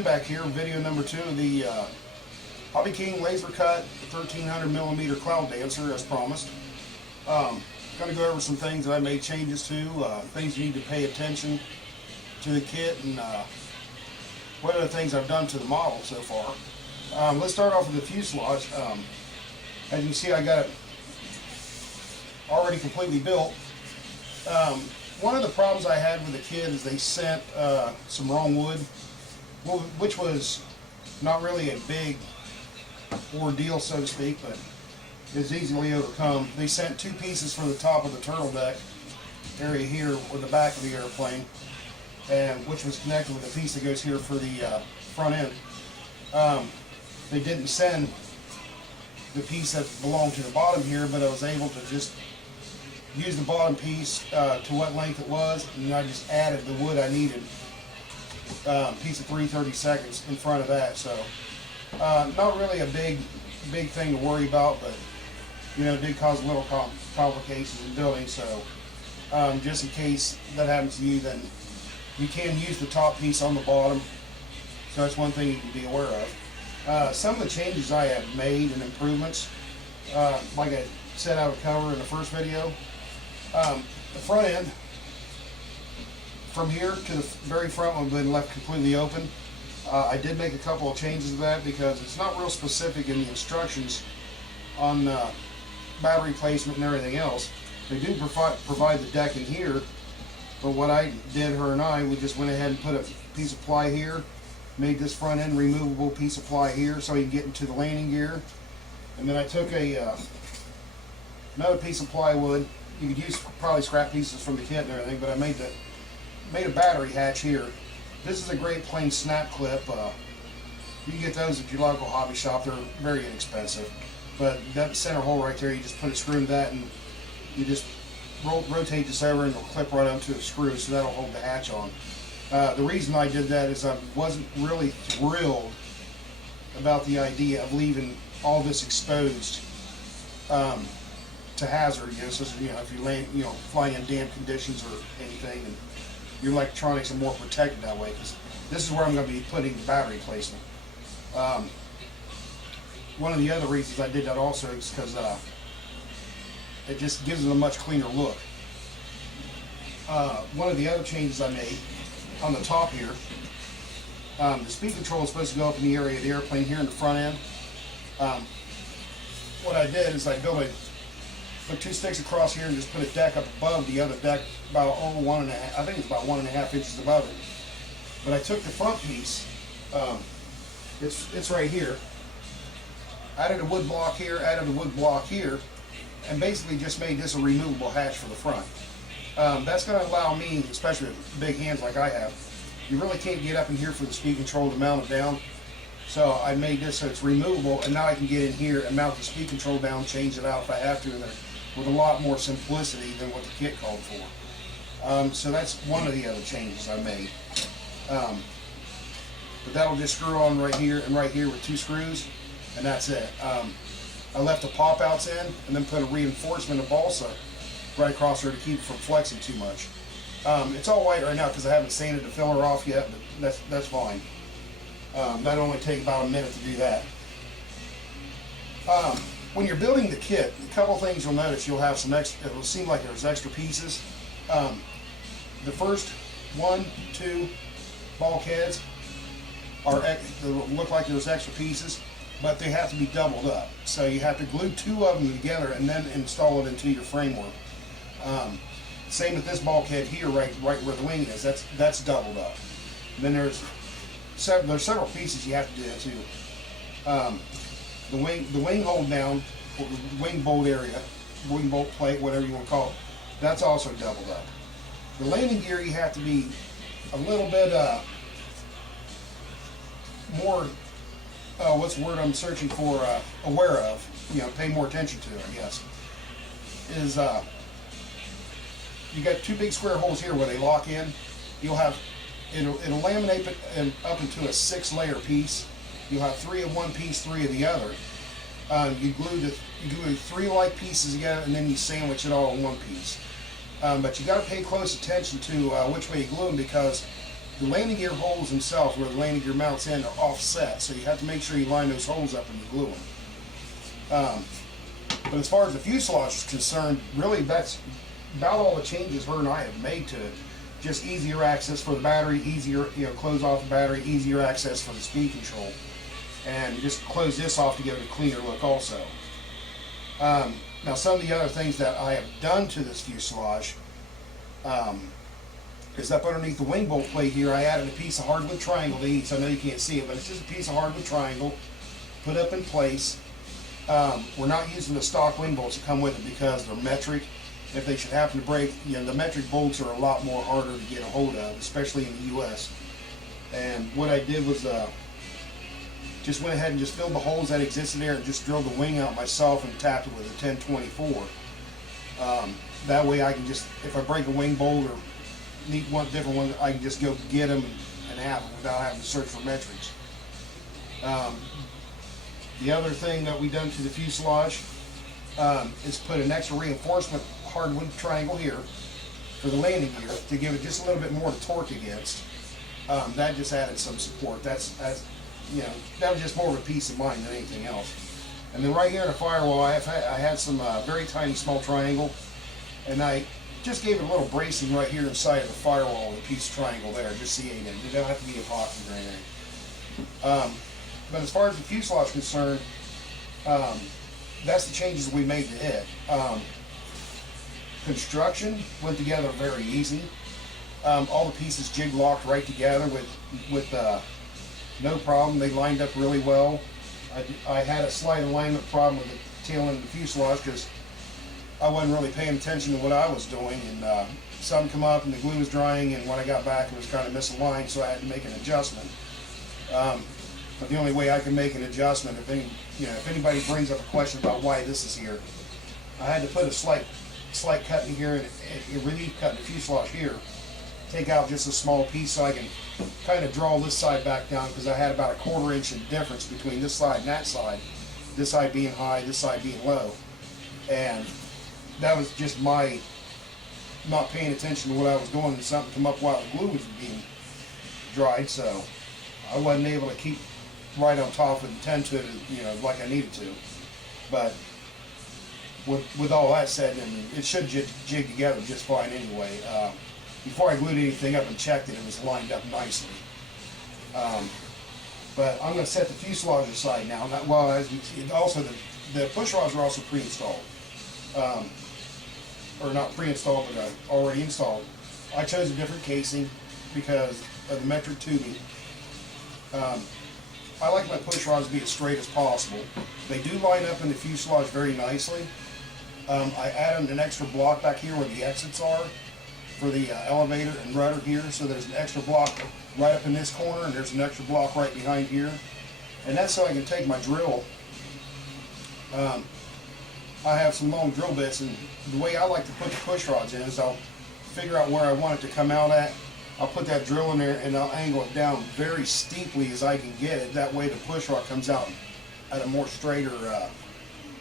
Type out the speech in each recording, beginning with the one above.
Tim back here, video number 2 of the Hobby King Laser Cut 1300mm Cloud Dancer, as promised. Going to go over some things that I made changes to, things you need to pay attention to the kit, and what other things I've done to the model so far. Let's start off with the fuselage. As you can see, I got it already completely built. One of the problems I had with the kit is they sent some wrong wood, which was not really a big ordeal, so to speak, but is easily overcome. They sent 2 pieces for the top of the turtle deck area here, or the back of the airplane, and which was connected with a piece that goes here for the front end. They didn't send the piece that belonged to the bottom here, but I was able to just use the bottom piece to what length it was, and then I just added the wood I needed, piece of 3/32 in front of that. So not really a big thing to worry about, but you know, it did cause a little complications in building. So just in case that happens to you, then you can use the top piece on the bottom. So that's one thing you can be aware of. Some of the changes I have made and improvements, like I said I would cover in the first video. The front end, from here to the very front one, been left completely open. I did make a couple of changes to that because it's not real specific in the instructions on battery placement and everything else. They do provide the deck in here, but what I did, her and I, we just went ahead and put a piece of ply here, made this front end removable piece of ply here so you can get into the landing gear. And then I took another piece of plywood. You could use probably scrap pieces from the kit and everything, but I made a battery hatch here. This is a great plain snap clip. You can get those at your local hobby shop. They're very inexpensive. But that center hole right there, you just put a screw in that, and you just rotate this over, and it'll clip right onto a screw, so that'll hold the hatch on. The reason I did that is I wasn't really thrilled about the idea of leaving all this exposed to hazard. You know, so, you know, if you land, you know, flying in damp conditions or anything, and your electronics are more protected that way. Because this is where I'm going to be putting the battery placement. One of the other reasons I did that also is because it just gives it a much cleaner look. One of the other changes I made on the top here, the speed control is supposed to go up in the area of the airplane here in the front end. What I did is I put 2 sticks across here and just put a deck up above the other deck, about over 1.5, I think it's about 1.5 inches above it. But I took the front piece, it's right here, added a wood block here, added a wood block here, and basically just made this a removable hatch for the front. That's going to allow me, especially with big hands like I have, you really can't get up in here for the speed control to mount it down. So I made this so it's removable, and now I can get in here and mount the speed control down, change it out if I have to, and with a lot more simplicity than what the kit called for. So that's one of the other changes I made. But that'll just screw on right here and right here with 2 screws, and that's it. I left the pop outs in, and then put a reinforcement of balsa right across there to keep it from flexing too much. It's all white right now because I haven't sanded the filler off yet, but that's fine. That'll only take about a minute to do that. When you're building the kit, a couple things you'll notice. You'll have some extra, it'll seem like there's extra pieces. The first 1, 2 bulkheads they'll look like there's extra pieces, but they have to be doubled up. So you have to glue 2 of them together and then install it into your framework. Same with this bulkhead here, right where the wing is. That's doubled up. And then there's several pieces you have to do that too. The wing hold down, or the wing bolt area, wing bolt plate, whatever you want to call it, that's also doubled up. The landing gear you have to be a little bit more, what's the word I'm searching for, aware of, you know, pay more attention to, I guess, is you got 2 big square holes here where they lock in. You'll have, it'll laminate it up into a 6-layer piece. You'll have 3 of one piece, 3 of the other. You glue 3 like pieces together, and then you sandwich it all in one piece. But you got to pay close attention to which way you glue them, because the landing gear holes themselves, where the landing gear mounts in, are offset, so you have to make sure you line those holes up when you glue them. But as far as the fuselage is concerned, really that's about all the changes her and I have made to it. Just easier access for the battery, easier, close off the battery, easier access for the speed control. And just close this off to give it a cleaner look also. Now some of the other things that I have done to this fuselage is up underneath the wing bolt plate here, I added a piece of hardwood triangle to each. I know you can't see it, but it's just a piece of hardwood triangle put up in place. We're not using the stock wing bolts that come with it because they're metric. If they should happen to break, the metric bolts are a lot more harder to get a hold of, especially in the US. And what I did was just went ahead and just filled the holes that existed there and just drilled the wing out myself and tapped it with a 1024. That way I can just, if I break a wing bolt or need one different one, I can just go get them and have them without having to search for metrics. The other thing that we've done to the fuselage is put an extra reinforcement hardwood triangle here for the landing gear to give it just a little bit more torque against. That just added some support. That was just more of a peace of mind than anything else. And then right here in the firewall, I had some very tiny small triangle, and I just gave it a little bracing right here inside of the firewall with a piece of triangle there, just so you don't have to be epoxy or anything. But as far as the fuselage is concerned, that's the changes we made to it. Construction went together very easy. All the pieces jig locked right together with no problem. They lined up really well. I had a slight alignment problem with the tail end of the fuselage because I wasn't really paying attention to what I was doing, and something come up and the glue was drying, and when I got back it was kind of misaligned, so I had to make an adjustment. But the only way I can make an adjustment, if anybody brings up a question about why this is here, I had to put a slight cut in here and a relief cut in the fuselage here. Take out just a small piece so I can kind of draw this side back down, because I had about a 1/4 inch in difference between this side and that side. This side being high, this side being low. And that was just my not paying attention to what I was doing, and something come up while the glue was being dried, so I wasn't able to keep right on top and tend to it, like I needed to. But with all that said, it should jig together just fine anyway. Before I glued anything up and checked it, it was lined up nicely. But I'm going to set the fuselage aside now. Well, as you see, also the push rods are also pre-installed. Or not pre-installed, but already installed. I chose a different casing because of the metric tubing. I like my push rods to be as straight as possible. They do line up in the fuselage very nicely. I added an extra block back here where the exits are for the elevator and rudder here, so there's an extra block right up in this corner, and there's an extra block right behind here. And that's so I can take my drill. I have some long drill bits, and the way I like to put the push rods in is I'll figure out where I want it to come out at. I'll put that drill in there and I'll angle it down very steeply as I can get it. That way the push rod comes out at a more straighter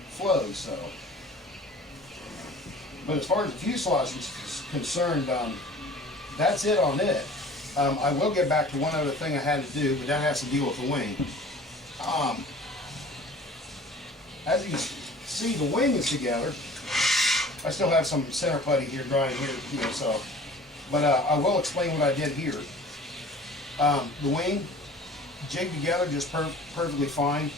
flow. So, but as far as the fuselage is concerned, that's it on it. I will get back to one other thing I had to do, but that has to deal with the wing. As you see, the wing is together. I still have some center putty here drying here, so. But I will explain what I did here. The wing jigged together just perfectly fine.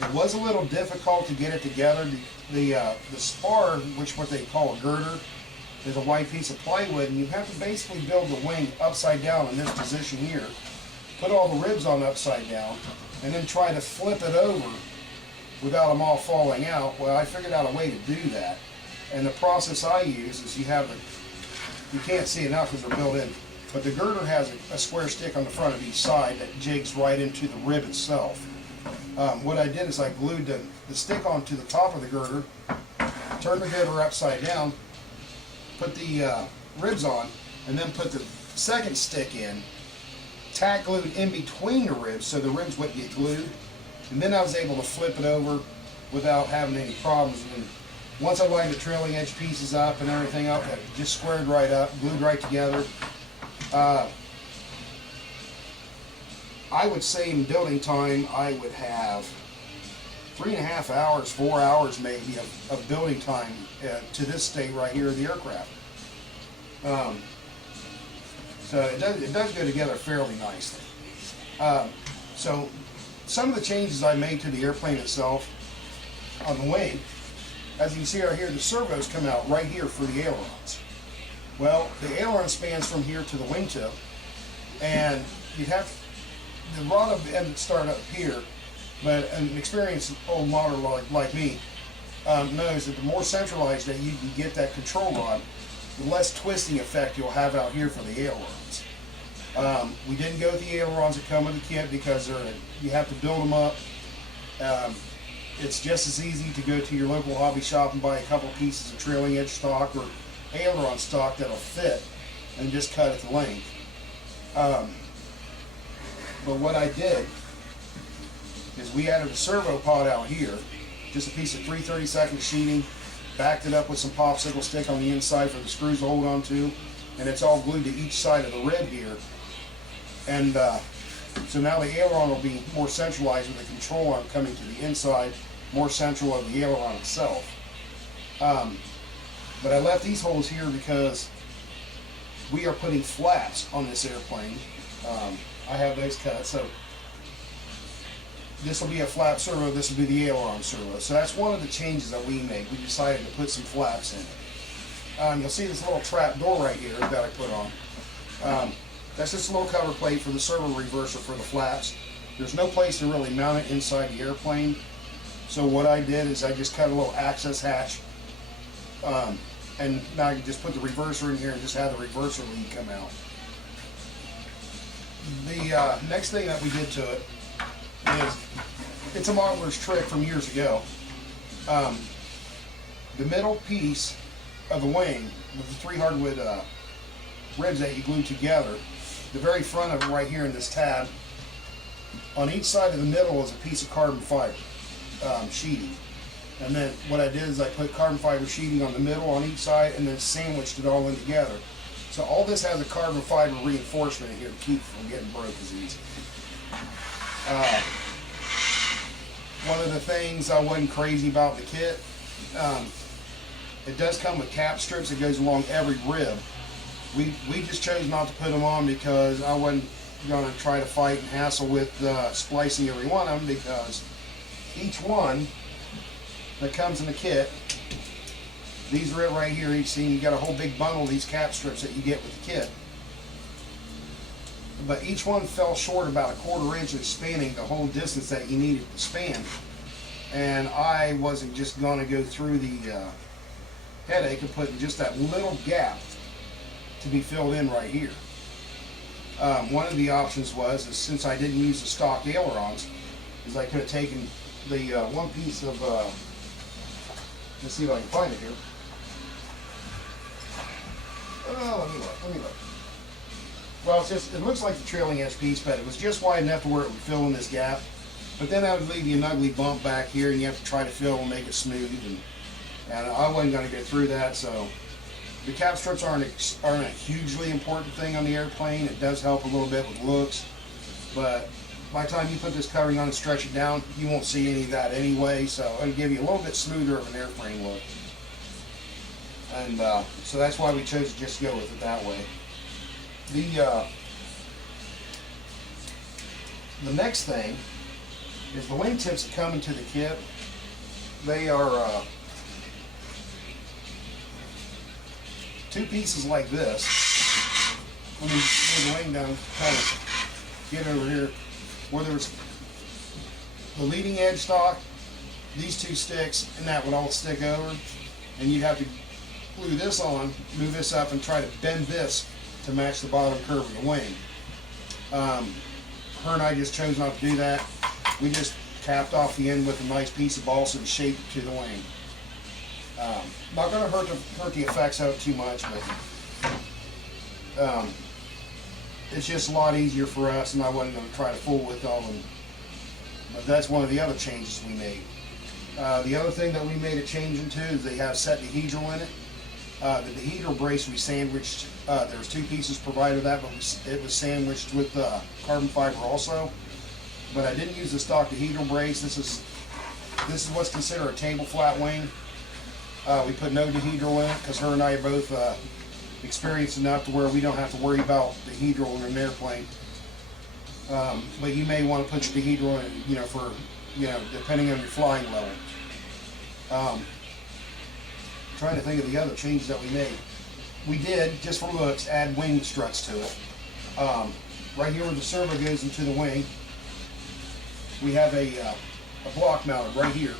It was a little difficult to get it together. The spar, which what they call a girder, is a white piece of plywood, and you have to basically build the wing upside down in this position here. Put all the ribs on upside down, and then try to flip it over without them all falling out. Well, I figured out a way to do that. And the process I use is you can't see it now because they're built in, but the girder has a square stick on the front of each side that jigs right into the rib itself. What I did is I glued the stick onto the top of the girder, turned the girder upside down, put the ribs on, and then put the second stick in, tack glued in between the ribs so the ribs wouldn't get glued, and then I was able to flip it over without having any problems. And once I lined the trailing edge pieces up and everything up, it just squared right up, glued right together. I would say in building time, I would have 3.5 hours, 4 hours maybe of building time to this state right here of the aircraft. So it does go together fairly nicely. So some of the changes I made to the airplane itself on the wing, as you can see right here, the servos come out right here for the ailerons. Well, the aileron spans from here to the wingtip, and you'd have the rod end start up here, but an experienced old modder like me knows that the more centralized that you can get that control rod, the less twisting effect you'll have out here for the ailerons. We didn't go with the ailerons that come with the kit because you have to build them up. It's just as easy to go to your local hobby shop and buy a couple pieces of trailing edge stock or aileron stock that'll fit and just cut at the length. But what I did is we added a servo pod out here, just a piece of 3/32 sheeting, backed it up with some popsicle stick on the inside for the screws to hold on to, and it's all glued to each side of the rib here. And so now the aileron will be more centralized with the control arm coming to the inside, more central of the aileron itself. But I left these holes here because we are putting flaps on this airplane. I have those cut, so this will be a flap servo, this will be the aileron servo. So that's one of the changes that we made. We decided to put some flaps in it. You'll see this little trap door right here that I put on. That's just a little cover plate for the servo reverser for the flaps. There's no place to really mount it inside the airplane. So what I did is I just cut a little access hatch, and now you just put the reverser in here and just have the reverser lead come out. The next thing that we did to it is, it's a modeler's trick from years ago. The middle piece of the wing with the 3 hardwood ribs that you glue together, the very front of it right here in this tab, on each side of the middle is a piece of carbon fiber sheeting. And then what I did is I put carbon fiber sheeting on the middle on each side and then sandwiched it all in together. So all this has a carbon fiber reinforcement in here to keep from getting broke as easy. One of the things I wasn't crazy about the kit, it does come with cap strips that goes along every rib. We just chose not to put them on because I wasn't going to try to fight and hassle with splicing every one of them, because each one that comes in the kit, these rib right here, each seam, you got a whole big bundle of these cap strips that you get with the kit. But each one fell short about 1/4 inch of spanning the whole distance that you needed to span. And I wasn't just going to go through the headache of putting just that little gap to be filled in right here. One of the options was, since I didn't use the stock ailerons, is I could have taken the one piece of, let's see if I can find it here. Oh, let me look. Well, it looks like the trailing edge piece, but it was just wide enough to where it would fill in this gap. But then that would leave you an ugly bump back here, and you have to try to fill and make it smooth. And I wasn't going to get through that, so the cap strips aren't a hugely important thing on the airplane. It does help a little bit with looks, but by the time you put this covering on and stretch it down, you won't see any of that anyway, so it'll give you a little bit smoother of an airframe look. And so that's why we chose to just go with it that way. The next thing is the wingtips that come into the kit. They are 2 pieces like this. Let me move the wing down, kind of get over here, where there's the leading edge stock, these 2 sticks, and that would all stick over, and you'd have to glue this on, move this up, and try to bend this to match the bottom curve of the wing. Her and I just chose not to do that. We just capped off the end with a nice piece of balsa and shaped it to the wing. Not going to hurt the effects of it too much, but it's just a lot easier for us, and I wasn't going to try to fool with all of them. But that's one of the other changes we made. The other thing that we made a change into is they have set dehedral in it. The dehedral brace we sandwiched, there was 2 pieces provided of that, but it was sandwiched with carbon fiber also. But I didn't use the stock dehedral brace. This is what's considered a table flat wing. We put no dehedral in it because her and I are both experienced enough to where we don't have to worry about dehedral in an airplane. But you may want to put your dehedral in, for, depending on your flying level. Trying to think of the other changes that we made. We did, just for looks, add wing struts to it. Right here where the servo goes into the wing, we have a block mounted right here.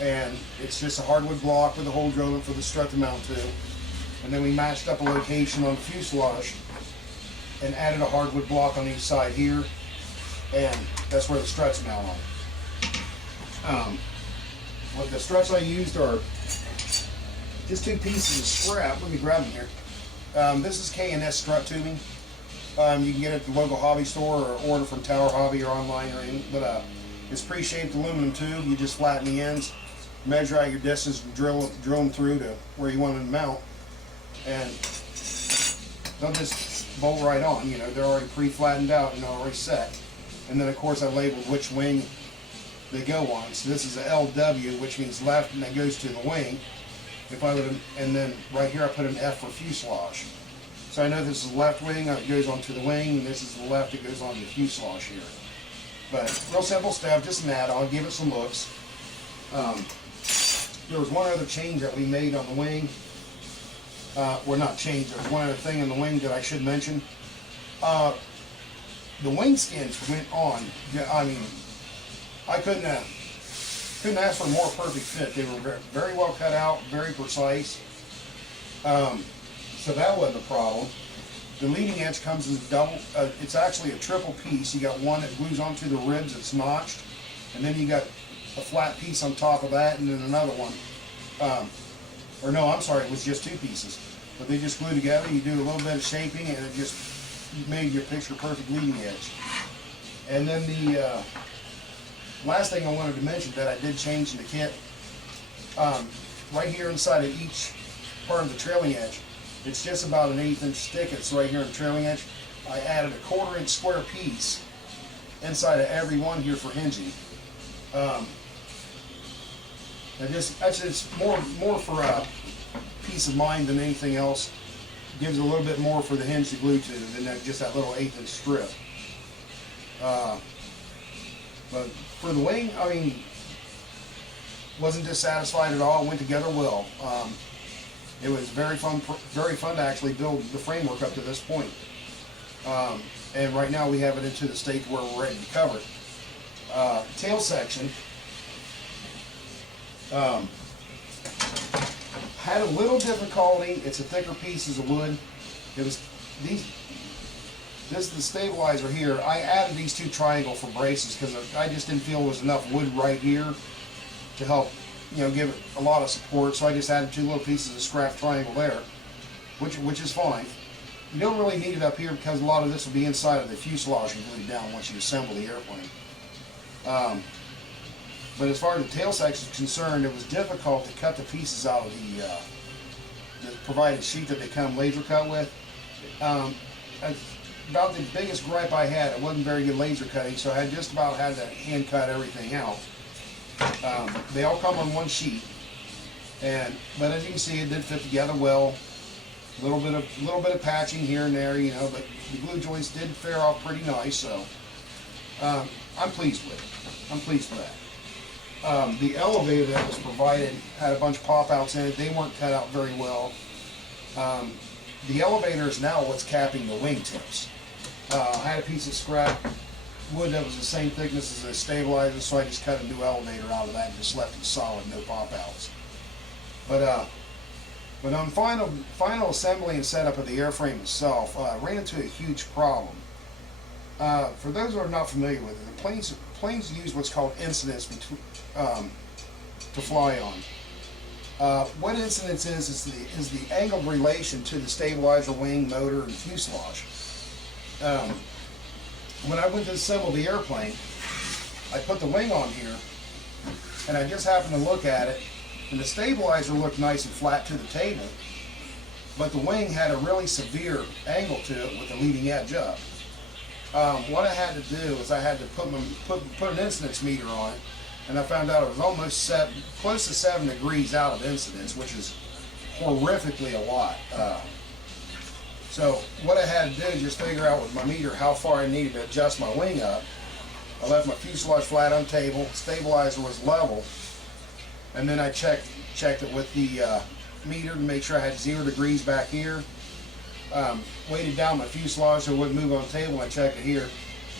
And it's just a hardwood block with a hole drilled in for the strut to mount to. And then we matched up a location on the fuselage and added a hardwood block on each side here. And that's where the struts mount on. What the struts I used are just 2 pieces of scrap. Let me grab them here. This is K&S strut tubing. You can get it at the local hobby store or order from Tower Hobby or online or anything. But it's pre-shaped aluminum tube. You just flatten the ends, measure out your distance, and drill them through to where you want them to mount. And they'll just bolt right on. They're already pre-flattened out and already set. And then of course I labeled which wing they go on. So this is a LW, which means left, and that goes to the wing. And then right here I put an F for fuselage. So I know this is the left wing, it goes onto the wing, and this is the left, it goes on the fuselage here. But real simple stuff, just an add-on, give it some looks. There was one other change that we made on the wing. Well, not change, there was one other thing in the wing that I should mention. The wing skins went on. I mean, I couldn't ask for a more perfect fit. They were very well cut out, very precise. So that wasn't a problem. The leading edge comes as a double. It's actually a triple piece. You got one that glues onto the ribs that's notched, and then you got a flat piece on top of that, and then another one. Or no, I'm sorry, it was just 2 pieces. But they just glue together. You do a little bit of shaping, and it just made your picture perfect leading edge. And then the last thing I wanted to mention that I did change in the kit, right here inside of each part of the trailing edge, it's just about an 1/8 inch thick. It's right here on the trailing edge. I added a 1/4 inch square piece inside of every one here for hinging. That's just more for peace of mind than anything else. Gives a little bit more for the hinge to glue to than just that little 1/8 inch strip. But for the wing, I mean, wasn't dissatisfied at all. Went together well. It was very fun to actually build the framework up to this point. And right now we have it into the state where we're ready to cover it. Tail section had a little difficulty. It's a thicker pieces of wood. This is the stabilizer here. I added these 2 triangle for braces because I just didn't feel there was enough wood right here to help, give it a lot of support. So I just added 2 little pieces of scrap triangle there, which is fine. You don't really need it up here because a lot of this will be inside of the fuselage and glued down once you assemble the airplane. But as far as the tail section is concerned, it was difficult to cut the pieces out of the provided sheet that they come laser cut with. About the biggest gripe I had, it wasn't very good laser cutting, so I just about had to hand cut everything out. They all come on one sheet, but as you can see, it did fit together well. A little bit of patching here and there, but the glue joints did fare off pretty nice. So I'm pleased with it. I'm pleased with that. The elevator that was provided had a bunch of pop-outs in it. They weren't cut out very well. The elevator is now what's capping the wingtips. I had a piece of scrap wood that was the same thickness as the stabilizer, so I just cut a new elevator out of that and just left it solid, no pop-outs. But on final assembly and setup of the airframe itself, ran into a huge problem. For those who are not familiar with it, the planes use what's called incidence to fly on. What incidence is the angled relation to the stabilizer, wing, motor, and fuselage. When I went to assemble the airplane, I put the wing on here, and I just happened to look at it, And the stabilizer looked nice and flat to the table, but the wing had a really severe angle to it with the leading edge up. What I had to do is I had to put an incidence meter on it, and I found out it was almost close to 7 degrees out of incidence, which is horrifically a lot. So what I had to do is just figure out with my meter how far I needed to adjust my wing up. I left my fuselage flat on the table, stabilizer was level, and then I checked it with the meter to make sure I had 0 degrees back here. Weighted down my fuselage so it wouldn't move on the table, and I checked it here.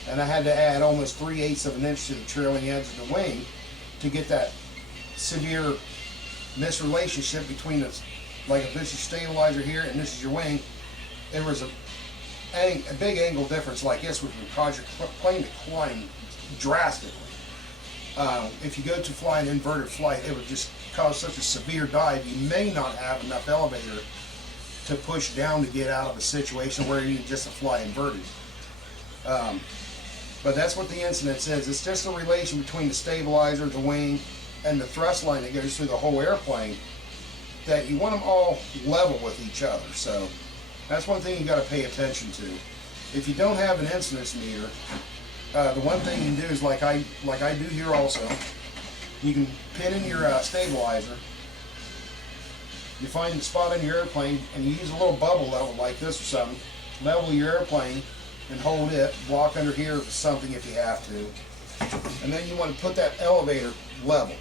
And I had to add almost 3/8 of an inch to the trailing edge of the wing to get that severe misrelationship between the, like if this is stabilizer here and this is your wing, there was a big angle difference like this, which would cause your plane to climb drastically. If you go to fly an inverted flight, it would just cause such a severe dive. You may not have enough elevator to push down to get out of a situation where you can just fly inverted. But that's what the incidence is. It's just a relation between the stabilizer, the wing, and the thrust line that goes through the whole airplane, that you want them all level with each other. So that's one thing you got to pay attention to. If you don't have an incidence meter, the one thing you can do is like I do here also. You can pin in your stabilizer. You find the spot on your airplane and you use a little bubble level like this or something. Level your airplane and hold it. Block under here or something if you have to. And then you want to put that elevator level.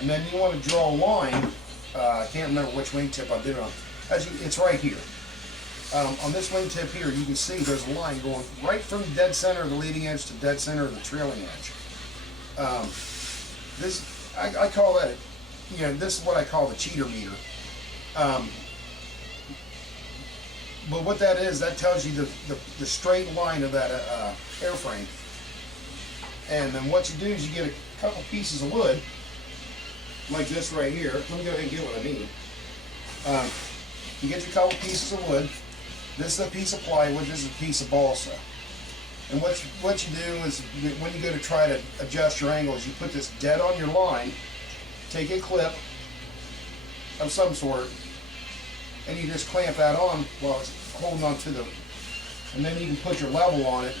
And then you want to draw a line. I can't remember which wingtip I did it on. It's right here. On this wingtip here, you can see there's a line going right from dead center of the leading edge to dead center of the trailing edge. I call that, this is what I call the cheater meter. But what that is, that tells you the straight line of that airframe. And then what you do is you get a couple pieces of wood, like this right here. Let me go ahead and get what I need. You get your couple pieces of wood. This is a piece of plywood, this is a piece of balsa. And what you do is, when you go to try to adjust your angles, you put this dead on your line, take a clip of some sort, and you just clamp that on while it's holding on to and then you can put your level on it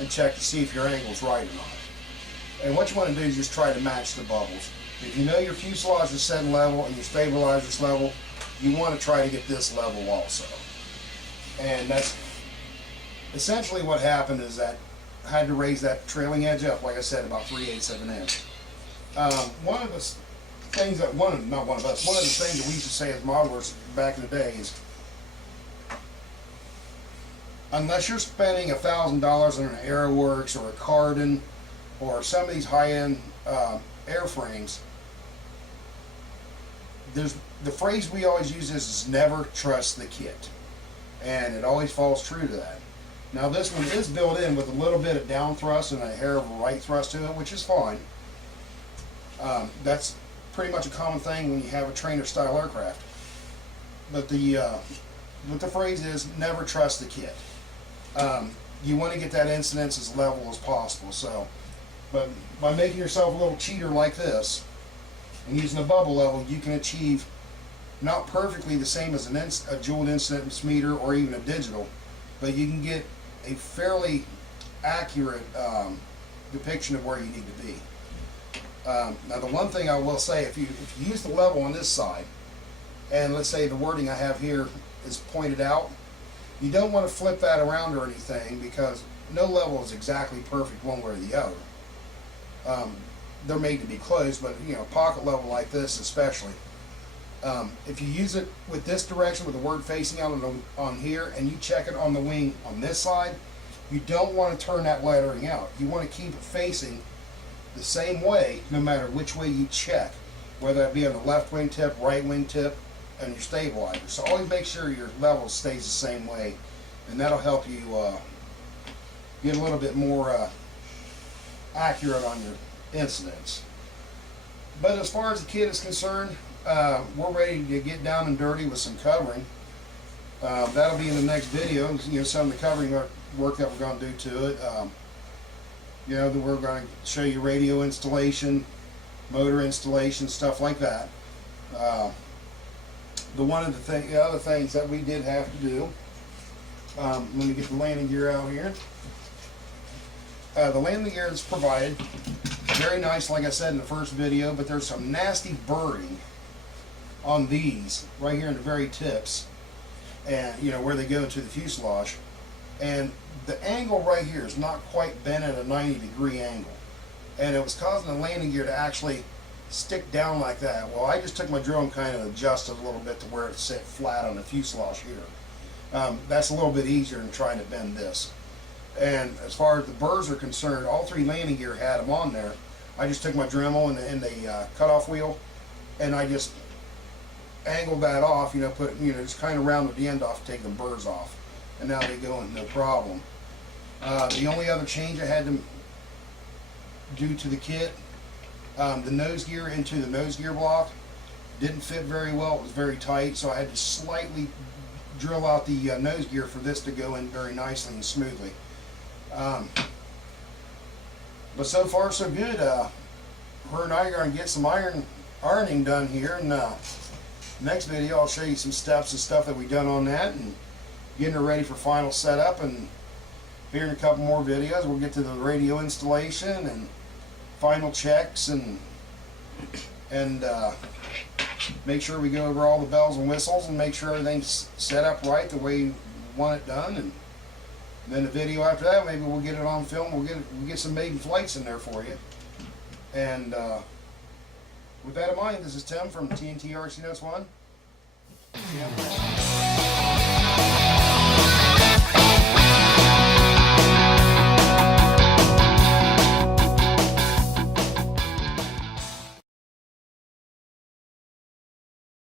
and check to see if your angle's right or not. And what you want to do is just try to match the bubbles. If you know your fuselage is set level and your stabilizer's level, you want to try to get this level also. And that's essentially what happened, is that I had to raise that trailing edge up, like I said, about 3/8 of an inch. One of the things that one of the things that we used to say as modelers back in the day is, unless you're spending $1,000 on an Aeroworks or a Carden or some of these high-end airframes, the phrase we always use is never trust the kit, and it always falls true to that. Now this one is built in with a little bit of down thrust and a hair of a right thrust to it, which is fine. That's pretty much a common thing when you have a trainer style aircraft. But what the phrase is, never trust the kit. You want to get that incidence as level as possible. So, but by making yourself a little cheater like this and using a bubble level, you can achieve not perfectly the same as a joule incidence meter or even a digital, but you can get a fairly accurate depiction of where you need to be. Now the one thing I will say, if you use the level on this side, and let's say the wording I have here is pointed out, you don't want to flip that around or anything, because no level is exactly perfect one way or the other. They're made to be close, but pocket level like this especially. If you use it with this direction with the word facing out on here, and you check it on the wing on this side, you don't want to turn that lettering out. You want to keep it facing the same way no matter which way you check, whether that be on the left wing tip, right wing tip, and your stabilizer. So always make sure your level stays the same way, and that'll help you get a little bit more accurate on your incidence. But as far as the kit is concerned, we're ready to get down and dirty with some covering. That'll be in the next video. Some of the covering work that we're going to do to it. We're going to show you radio installation, motor installation, stuff like that. The other things that we did have to do, let me get the landing gear out here. The landing gear is provided, very nice, like I said in the first video, but there's some nasty burring on these right here in the very tips, and you know where they go to the fuselage, and the angle right here is not quite bent at a 90-degree angle, and it was causing the landing gear to actually stick down like that. Well, I just took my drill and kind of adjusted a little bit to where it sit flat on the fuselage here. That's a little bit easier than trying to bend this. And as far as the burrs are concerned, all three landing gear had them on there. I just took my Dremel and the cutoff wheel, and I just angled that off, just kind of rounded the end off to take the burrs off. And now they go in no problem. The only other change I had to do to the kit, the nose gear into the nose gear block didn't fit very well. It was very tight, so I had to slightly drill out the nose gear for this to go in very nicely and smoothly. But so far so good. Her and I are going to get some ironing done here, and next video I'll show you some steps and stuff that we've done on that, and getting her ready for final setup. And here in a couple more videos we'll get to the radio installation and final checks, and make sure we go over all the bells and whistles and make sure everything's set up right the way we want it done. And then the video after that, maybe we'll get it on film. We'll get some maiden flights in there for you. And with that in mind, this is Tim from TNT RC Notes 1.